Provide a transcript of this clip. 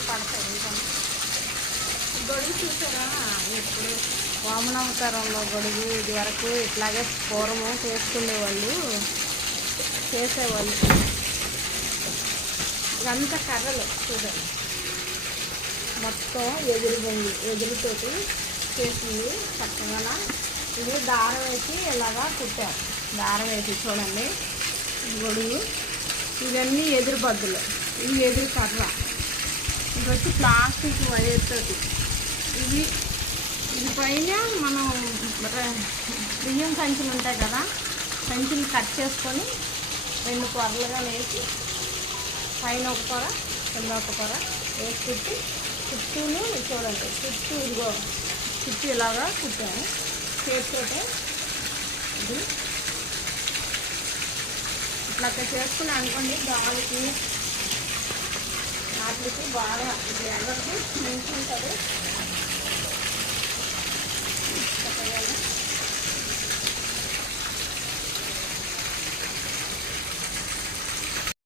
అవి పడతాయి. ఇంకా గొడుగు చూసారా, ఎప్పుడు వామనావతారంలో గొడుగు ఇది వరకు ఇట్లాగే పూర్వం చేసేవాళ్ళు. ఇదంతా కర్రలు చూడండి, మొత్తం ఎదురుతోటి చేసింది చక్కగా. ఇది దారం వేసి ఇలాగా కుట్టారు, దారం వేసి చూడండి గొడుగు. ఇవన్నీ ఎదురు బద్దులు, ఇవి ఎదురు కర్ర, ఇది వచ్చి ప్లాస్టిక్ వైర్ తోటి. ఇది పైన మనం బియ్యం సంచులు ఉంటాయి కదా, సంచులు కట్ చేసుకొని 2 పొరలుగా వేసి పైన ఒక పొర కింద ఒక పొర వేసి కుట్టి చుట్టూను చూడండి, చుట్టూ ఇలాగా కుట్టాము చేతితోటే. ఇది ఇట్లా చేసుకుని అనుకోండి, వాటికి బాగా ఎవరికి మంచి ఉంటుంది.